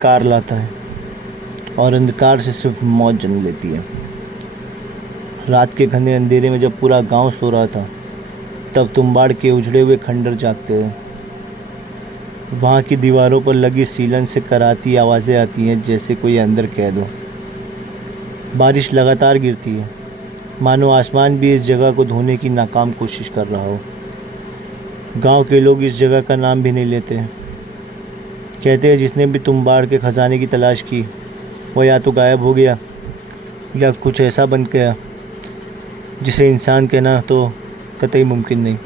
Car लाता है और अंधकार से सिर्फ मौत जन्म लेती है। रात के घने अंधेरे में जब पूरा गांव सो रहा था, तब तुम्बाड़ के उजड़े हुए खंडर जागते हैं। वहाँ की दीवारों पर लगी सीलन से कराती आवाज़ें आती हैं, जैसे कोई अंदर कैद हो। बारिश लगातार गिरती है, मानो आसमान भी इस जगह को धोने की नाकाम कोशिश कर रहा हो। गांव के लोग इस जगह का नाम भी नहीं लेते। कहते हैं जिसने भी तुम्बाड़ के खजाने की तलाश की, वो या तो गायब हो गया या कुछ ऐसा बन गया जिसे इंसान कहना तो कतई मुमकिन नहीं।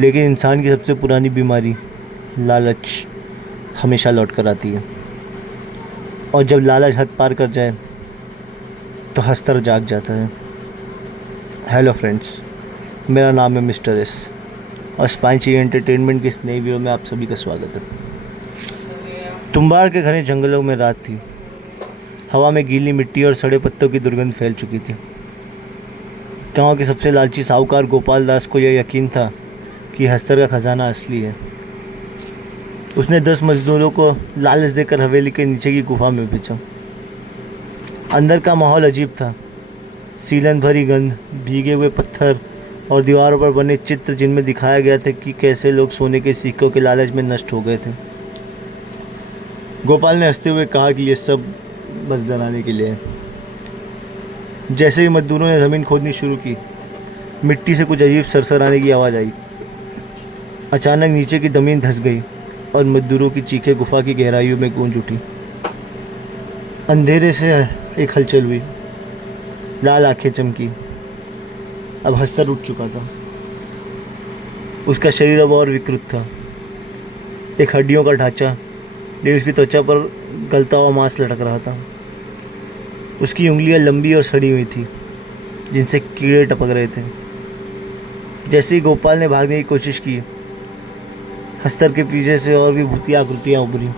लेकिन इंसान की सबसे पुरानी बीमारी लालच हमेशा लौट कर आती है, और जब लालच हद पार कर जाए तो हंसकर जाग जाता है। हेलो फ्रेंड्स, मेरा नाम है मिस्टर एस और स्पाइसी एंटरटेनमेंट की इस नई वीडियो में आप सभी का स्वागत है। तुम्बाड़ के घने जंगलों में रात थी। हवा में गीली मिट्टी और सड़े पत्तों की दुर्गंध फैल चुकी थी। गांव के सबसे लालची साहूकार गोपाल दास को यह यकीन था कि हस्तर का खजाना असली है। उसने 10 मजदूरों को लालच देकर हवेली के नीचे की गुफा में भेजा। अंदर का माहौल अजीब था। सीलन भरी गंध, भीगे हुए पत्थर और दीवारों पर बने चित्र जिनमें दिखाया गया था कि कैसे लोग सोने के सिक्कों के लालच में नष्ट हो गए थे। गोपाल ने हंसते हुए कहा कि ये सब बस डराने के लिए है। जैसे ही मजदूरों ने ज़मीन खोदनी शुरू की, मिट्टी से कुछ अजीब सरसराने की आवाज़ आई। अचानक नीचे की ज़मीन धंस गई और मजदूरों की चीखें गुफा की गहराइयों में गूंज उठी। अंधेरे से एक हलचल हुई, लाल आंखें चमकी। अब हस्तर उठ चुका था। उसका शरीर अब और विकृत था। एक हड्डियों का ढांचा, लेकिन उसकी त्वचा पर गलता हुआ मांस लटक रहा था। उसकी उंगलियां लंबी और सड़ी हुई थी, जिनसे कीड़े टपक रहे थे। जैसे ही गोपाल ने भागने की कोशिश की, हस्तर के पीछे से और भी भूतिया आकृतियां उभरी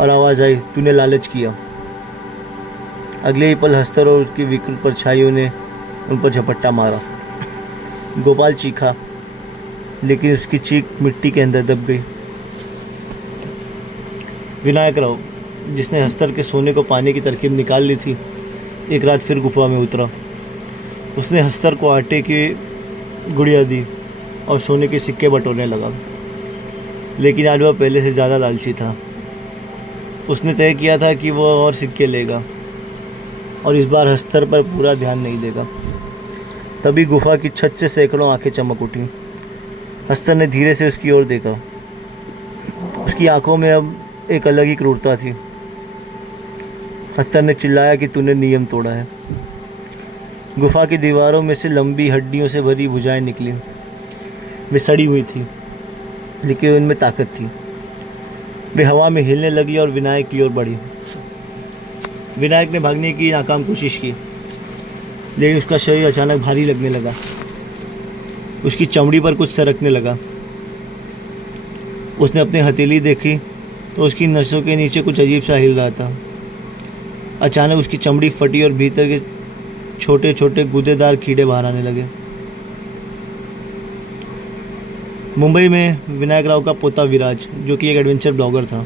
और आवाज़ आई, तूने लालच किया। अगले ही पल हस्तर और उसकी विकृत परछाइयों ने उन पर झपट्टा मारा। गोपाल चीखा, लेकिन उसकी चीख मिट्टी के अंदर दब गई। विनायक राव, जिसने हस्तर के सोने को पाने की तरकीब निकाल ली थी, एक रात फिर गुफा में उतरा। उसने हस्तर को आटे की गुड़िया दी और सोने के सिक्के बटोरने लगा। लेकिन आज वह पहले से ज़्यादा लालची था। उसने तय किया था कि वह और सिक्के लेगा और इस बार हस्तर पर पूरा ध्यान नहीं देगा। तभी गुफा की छत से सैकड़ों आंखें चमक उठी। हस्तर ने धीरे से उसकी ओर देखा। उसकी आंखों में अब एक अलग ही क्रूरता थी। हस्तर ने चिल्लाया कि तूने नियम तोड़ा है। गुफा की दीवारों में से लंबी हड्डियों से भरी भुजाएं निकली। वे सड़ी हुई थी, लेकिन उनमें ताकत थी। वे हवा में हिलने लगी और विनायक की ओर बढ़ी। विनायक ने भागने की नाकाम कोशिश की, लेकिन उसका शरीर अचानक भारी लगने लगा। उसकी चमड़ी पर कुछ सरकने लगा। उसने अपनी हथेली देखी तो उसकी नसों के नीचे कुछ अजीब सा हिल रहा था। अचानक उसकी चमड़ी फटी और भीतर के छोटे छोटे गूदेदार कीड़े बाहर आने लगे। मुंबई में विनायक राव का पोता विराज, जो कि एक एडवेंचर ब्लॉगर था,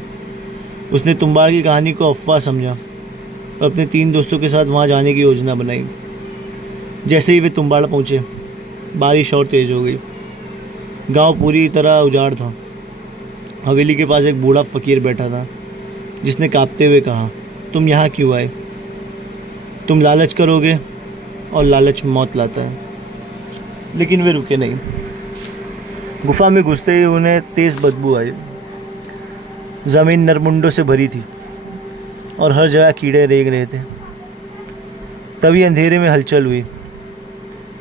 उसने तुम्बाड़ की कहानी को अफवाह समझा और अपने 3 दोस्तों के साथ वहां जाने की योजना बनाई। जैसे ही वे तुम्बाड़ पहुंचे, बारिश और तेज हो गई। गांव पूरी तरह उजाड़ था। हवेली के पास एक बूढ़ा फकीर बैठा था, जिसने कांपते हुए कहा, तुम यहाँ क्यों आए? तुम लालच करोगे और लालच मौत लाता है। लेकिन वे रुके नहीं। गुफा में घुसते ही उन्हें तेज बदबू आई। ज़मीन नरमुंडों से भरी थी और हर जगह कीड़े रेंग रहे थे। तभी अंधेरे में हलचल हुई,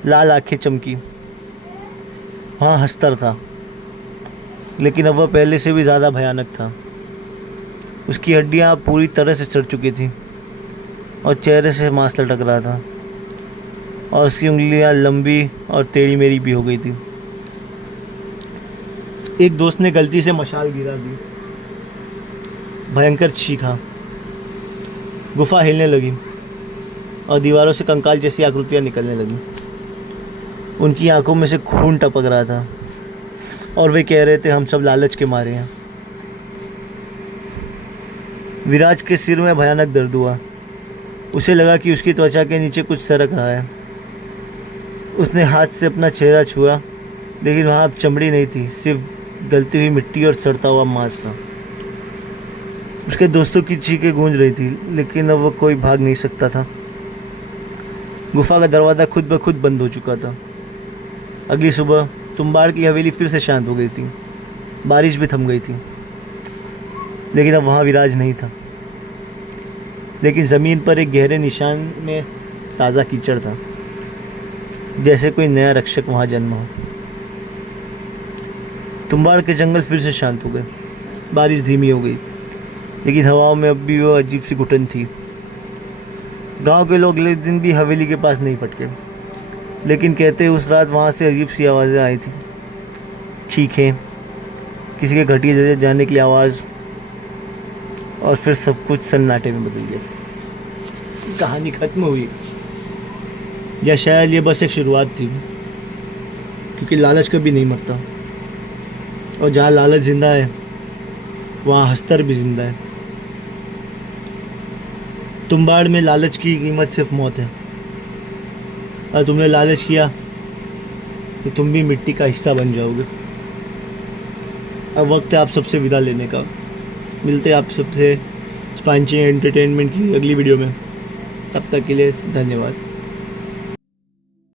लाल आंखें चमकी। वहाँ हस्तर था, लेकिन अब वह पहले से भी ज़्यादा भयानक था। उसकी हड्डियाँ पूरी तरह से सड़ चुकी थी और चेहरे से मांस लटक रहा था, और उसकी उंगलियाँ लंबी और टेढ़ी मेढ़ी भी हो गई थी। एक दोस्त ने गलती से मशाल गिरा दी। भयंकर चीखा। गुफा हिलने लगी और दीवारों से कंकाल जैसी आकृतियाँ निकलने लगीं। उनकी आंखों में से खून टपक रहा था और वे कह रहे थे, हम सब लालच के मारे हैं। विराज के सिर में भयानक दर्द हुआ। उसे लगा कि उसकी त्वचा के नीचे कुछ सरक रहा है। उसने हाथ से अपना चेहरा छुआ, लेकिन वहाँ अब चमड़ी नहीं थी, सिर्फ गलती हुई मिट्टी और सड़ता हुआ मांस था। उसके दोस्तों की चीखें गूंज रही थी, लेकिन अब वो कोई भाग नहीं सकता था। गुफा का दरवाज़ा खुद ब खुद बंद हो चुका था। अगली सुबह तुम्बाड़ की हवेली फिर से शांत हो गई थी। बारिश भी थम गई थी, लेकिन अब वहाँ विराज नहीं था। लेकिन ज़मीन पर एक गहरे निशान में ताज़ा कीचड़ था, जैसे कोई नया रक्षक वहाँ जन्मा हो। तुम्बाड़ के जंगल फिर से शांत हो गए। बारिश धीमी हो गई, लेकिन हवाओं में अब भी वो अजीब सी घुटन थी। गांव के लोग अगले दिन भी हवेली के पास नहीं पटके, लेकिन कहते उस रात वहाँ से अजीब सी आवाज़ें आई थी। चीखें, किसी के घटिया जगह जाने की आवाज़, और फिर सब कुछ सन्नाटे में बदल गया। कहानी खत्म हुई, या शायद ये बस एक शुरुआत थी, क्योंकि लालच कभी नहीं मरता, और जहाँ लालच जिंदा है वहाँ हस्तर भी जिंदा है। तुम्बाड़ में लालच की कीमत सिर्फ मौत है। और तुमने लालच किया तो तुम भी मिट्टी का हिस्सा बन जाओगे। अब वक्त है आप सबसे विदा लेने का। मिलते हैं आप सबसे स्पांची एंटरटेनमेंट की अगली वीडियो में। तब तक के लिए धन्यवाद।